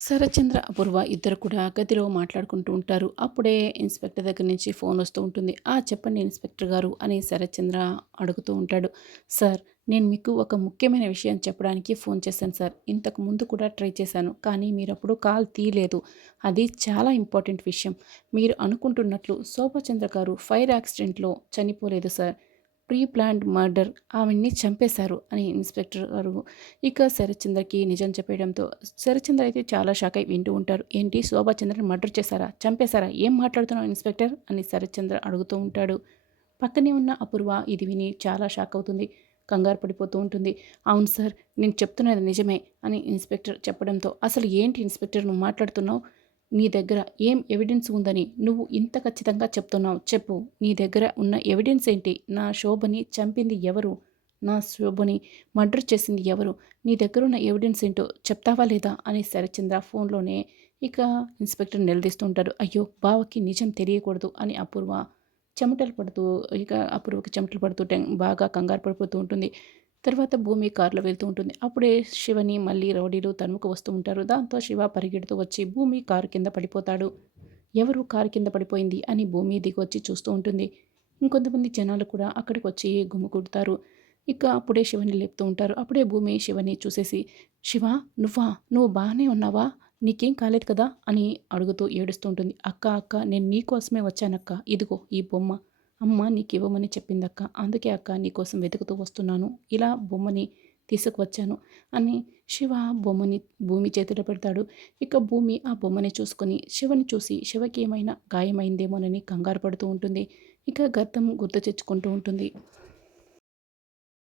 శరత్చంద్ర, అపూర్వ ఇద్దరు కూడా గదిలో మాట్లాడుకుంటూ ఉంటారు. అప్పుడే ఇన్స్‌పెక్టర్ దగ్గర నుంచి ఫోన్ వస్తూ ఉంటుంది. చెప్పండి ఇన్స్‌పెక్టర్ గారు అని శరత్చంద్ర అడుగుతూ ఉంటాడు. సార్, నేను మీకు ఒక ముఖ్యమైన విషయం చెప్పడానికి ఫోన్ చేశాను సార్. ఇంతకు ముందు కూడా ట్రై చేశాను. కానీ మీరప్పుడు కాల్ తీయలేదు. అది చాలా ఇంపార్టెంట్ విషయం. మీరు అనుకుంటున్నట్లు శోభాచంద్ర గారు ఫైర్ యాక్సిడెంట్‌లో చనిపోలేదు సార్. ప్రీ ప్లాన్డ్ మర్డర్, ఆవిడ్ని చంపేశారు అని ఇన్స్‌పెక్టర్ గారు శరత్చంద్రకి నిజం చెప్పేయడంతో శరత్చంద్ర అయితే చాలా షాక్ అయి వింటూ ఉంటారు. ఏంటి, శోభాచంద్రని మర్డర్ చేశారా? చంపేశారా? ఏం మాట్లాడుతున్నావు ఇన్స్‌పెక్టర్ అని శరత్చంద్ర అడుగుతూ ఉంటాడు. పక్కనే ఉన్న అపూర్వ ఇది విని చాలా షాక్ అవుతుంది. కంగారు పడిపోతూ ఉంటుంది. అవును సార్, నేను చెప్తున్నది నిజమే అని ఇన్స్‌పెక్టర్ చెప్పడంతో అసలు ఏంటి ఇన్స్‌పెక్టర్ నువ్వు మాట్లాడుతున్నావు? నీ దగ్గర ఏం ఎవిడెన్స్ ఉందని నువ్వు ఇంత ఖచ్చితంగా చెప్తున్నావు? చెప్పు. నీ దగ్గర ఉన్న ఎవిడెన్స్ ఏంటి? నా శోభని చంపింది ఎవరు? నా శోభని మర్డర్ చేసింది ఎవరు? నీ దగ్గరున్న ఎవిడెన్స్ ఏంటో చెప్తావా లేదా? అని శరత్చంద్ర ఫోన్‌లోనే ఇక ఇన్స్‌పెక్టర్ నిలదీస్తూ ఉంటాడు. అయ్యో! బావకి నిజం తెలియకూడదు అని అపూర్వ చెమటలు పడుతూ అపూర్వకి చెమటలు పడుతూ బాగా కంగారు పడిపోతూ ఉంటుంది. తర్వాత భూమి కారులో వెళ్తూ ఉంటుంది. అప్పుడే శివని మళ్ళీ రౌడీలు తరుముకు వస్తూ ఉంటారు. దాంతో శివ పరిగెడుతూ వచ్చి భూమి కారు కింద పడిపోతాడు. ఎవరు కారు కింద పడిపోయింది అని భూమి దిగొచ్చి చూస్తూ ఉంటుంది. ఇంకొంతమంది జనాలు కూడా అక్కడికొచ్చి గుమికూడతారు. అప్పుడే శివని లేపుతూ ఉంటారు. అప్పుడే భూమి శివని చూసేసి, "శివ, నువ్వా? నువ్వు బానే ఉన్నావా? నీకేం కాలేదు కదా?" అని అడుగుతూ ఏడుస్తూ ఉంటుంది. "అక్క, అక్క, నేను నీకోసమే వచ్చానక్క. ఇదిగో ఈ బొమ్మ. అమ్మ నీకివ్వమని చెప్పిందక్క. అందుకే అక్క నీకోసం వెతుకుతూ వస్తున్నాను. ఇలా బొమ్మని తీసుకువచ్చాను" అని శివ బొమ్మని భూమి చేతిలో పెడతాడు. భూమి ఆ బొమ్మని చూసుకొని శివని చూసి శివకి ఏమైనా గాయమైందేమోనని కంగారు పడుతూ ఉంటుంది. గతం గుర్తు తెచ్చుకుంటూ ఉంటుంది.